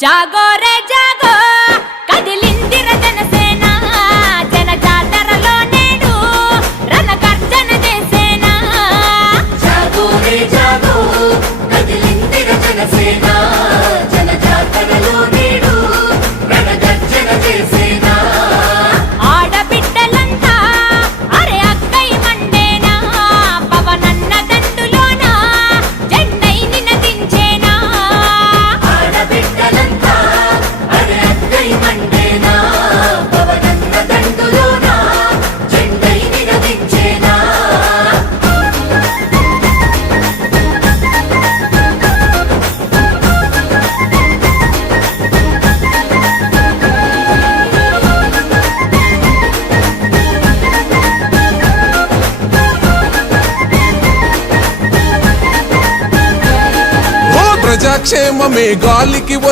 జాగో రే జాగో కదిలిందిర జనసేన జన జాతరలో నేడు రణగర్జన చేసేనా జాగో రే జాగో కదిలిందిర జనసేన జన జాతరలో నేడు రణగర్జన చేసేనా ఆడబిడ్డలంతా అరే అక్కై మండేనా పవనన్న దండులోన జెండై నినదించేనా ఆడబిడ్డలంతా అరే అక్కై మండేనా పవనన్న దండులోన జెండై నినదించేనా ప్రజాక్షేమమే గాలికి